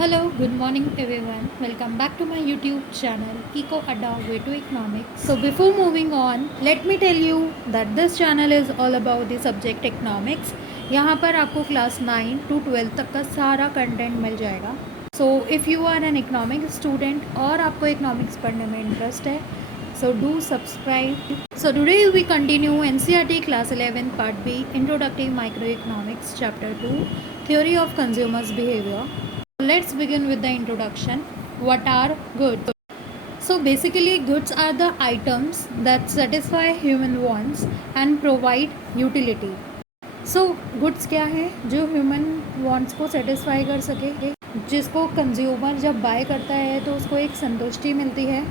Hello, good morning everyone. Welcome back to my YouTube channel Eco Adda Way to Economics. So before moving on, let me tell you that this channel is all about the subject economics. यहाँ पर आपको class 9 to 12 तक का सारा content मिल जाएगा. So if you are an economics student और आपको economics पढ़ने में इंटरेस्ट है, so do subscribe. So today we continue NCERT class 11 part B, Introductory Microeconomics chapter 2, Theory of Consumers Behavior. Let's begin with the introduction. What are goods? So basically goods are the items that satisfy human wants and provide utility. So goods क्या है जो human wants को satisfy कर सके, जिसको consumer जब buy करता है तो उसको एक संतुष्टि मिलती है.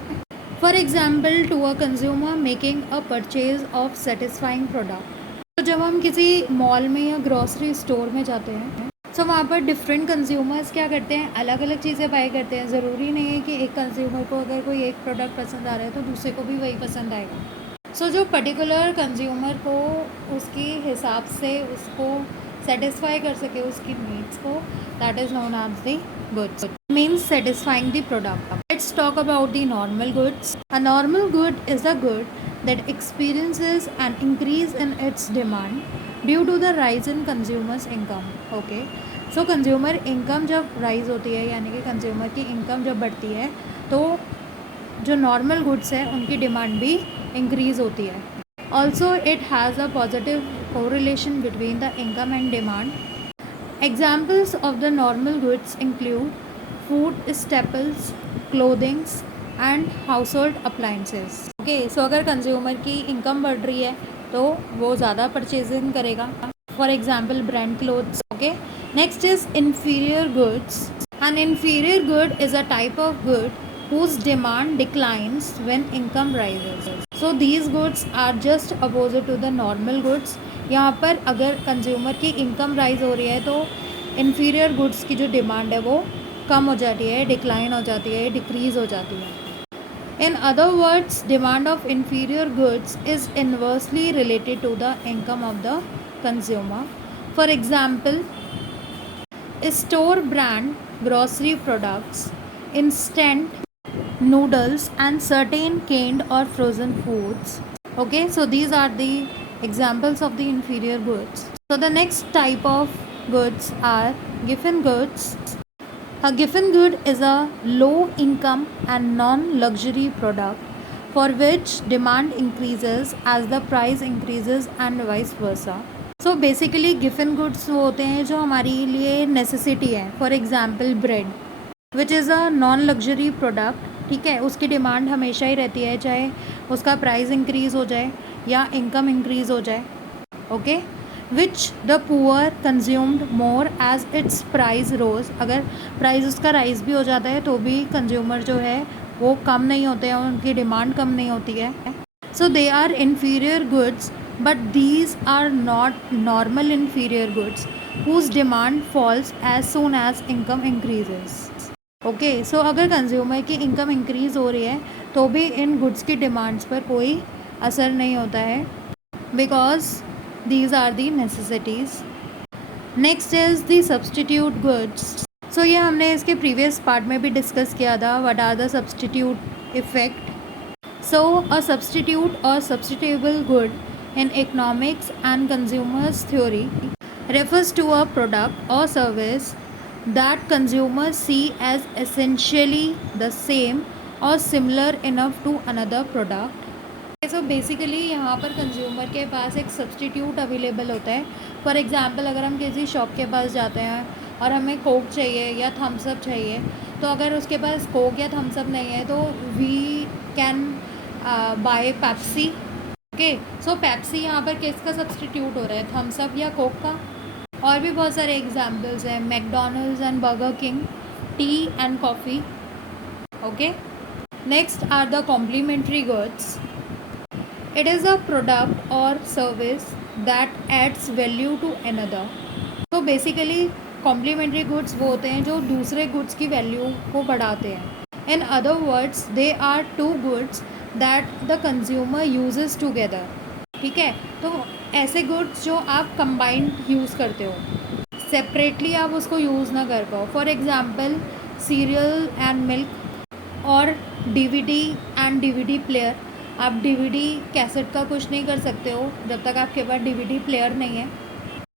For example, to a consumer making a purchase of satisfying product. तो जब हम किसी मॉल में या ग्रॉसरी स्टोर में जाते हैं तो वहाँ पर डिफरेंट कंज्यूमर्स क्या करते हैं, अलग अलग चीज़ें बाय करते हैं. ज़रूरी नहीं है कि एक कंज्यूमर को अगर कोई एक प्रोडक्ट पसंद आ रहा है तो दूसरे को भी वही पसंद आएगा. सो जो पर्टिकुलर कंज्यूमर को उसके हिसाब से उसको सेटिस्फाई कर सके उसकी नीड्स को, that is known as the goods. Means satisfying the product. Let's talk about the normal goods. A normal good is a good that experiences an increase in its demand due to the rise in consumers income. Okay, so consumer income जब rise होती है यानी कि consumer की income जब बढ़ती है तो जो normal goods है उनकी demand भी increase होती है. Also it has a positive correlation between the income and demand. Examples of the normal goods include food staples, clothing and household appliances. Okay, so अगर कंज्यूमर की income बढ़ रही है तो वो ज़्यादा परचेजिंग करेगा. For example brand clothes. Okay, next is inferior goods. N inferior good is a type of good whose demand declines when income rises. So these goods are just opposite to the normal goods. यहाँ पर अगर consumer की income rise हो रही है तो inferior goods की जो डिमांड है वो कम हो जाती है, डिक्लाइन हो जाती है, डिक्रीज हो जाती है. In other words, demand of inferior goods is inversely related to the income of the consumer. For example, store brand grocery products, instant noodles and certain canned or frozen foods. Okay, so these are the examples of the inferior goods. So the next type of goods are giffen goods. A giffen good is a low income and non-luxury product for which demand increases as the price increases and vice versa. So basically giffen goods वो होते हैं जो हमारे लिए necessity है. For example bread which is a non-luxury product. ठीक है, उसकी डिमांड हमेशा ही रहती है चाहे उसका प्राइस इंक्रीज़ हो जाए या इनकम इंक्रीज़ हो जाए. Okay, which the poor consumed more as its price rose. अगर प्राइस उसका राइज भी हो जाता है तो भी कंज्यूमर जो है वो कम नहीं होते हैं, उनकी डिमांड कम नहीं होती है. So they are inferior goods but these are not normal inferior goods whose demand falls as soon as income increases. Okay, so अगर कंज्यूमर की इनकम इंक्रीज़ हो रही है तो भी इन गुड्स की डिमांड्स पर कोई असर नहीं होता है because these are the necessities. Next is the substitute goods. So ये हमने इसके previous part में भी discuss किया था. What are the substitute effect? So a substitute or substitutable good in economics and consumers theory refers to a product or service that consumers see as essentially the same or similar enough to another product. So basically यहाँ पर consumer के पास एक substitute available होता है. For example अगर हम किसी shop के पास जाते हैं और हमें कोक चाहिए या थम्सअप चाहिए तो अगर उसके पास कोक या थम्सअप नहीं है तो we can buy Pepsi. Okay, so Pepsi यहाँ पर किसका सब्सटीट्यूट हो रहा है, थम्सअप या कोक का. और भी बहुत सारे एग्जाम्पल्स हैं, McDonald's and Burger King, tea and coffee. Okay, next are the complementary goods. It is a product or service that adds value to another. So basically complementary goods वो होते हैं जो दूसरे goods की value को बढ़ाते हैं. In other words, they are two goods that the consumer uses together. ठीक है, तो ऐसे goods जो आप combined use करते हो. सेपरेटली आप उसको यूज़ ना कर पाओ। For example serial and milk और डीवीडी एंड डीवीडी प्लेयर। आप डीवीडी कैसेट का कुछ नहीं कर सकते हो जब तक आपके पास डीवीडी प्लेयर नहीं है।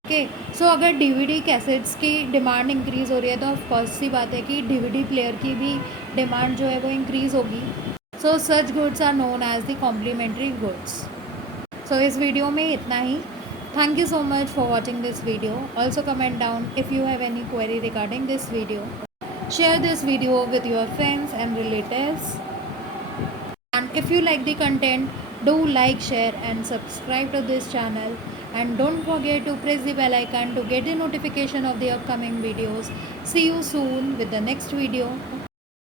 ओके, सो अगर डीवीडी कैसेट्स की डिमांड इंक्रीज़ हो रही है तो ऑफकोर्स सी बात है कि डीवीडी प्लेयर की भी डिमांड जो है वो इंक्रीज़ होगी। So such goods are known as the complementary goods. So इस वीडियो में इतना ही। Thank you so much for watching this video. Also comment down if you have any query regarding this video. Share this video with your friends and relatives. And if you like the content, do like, share and subscribe to this channel. And don't forget to press the bell icon to get the notification of the upcoming videos. See you soon with the next video.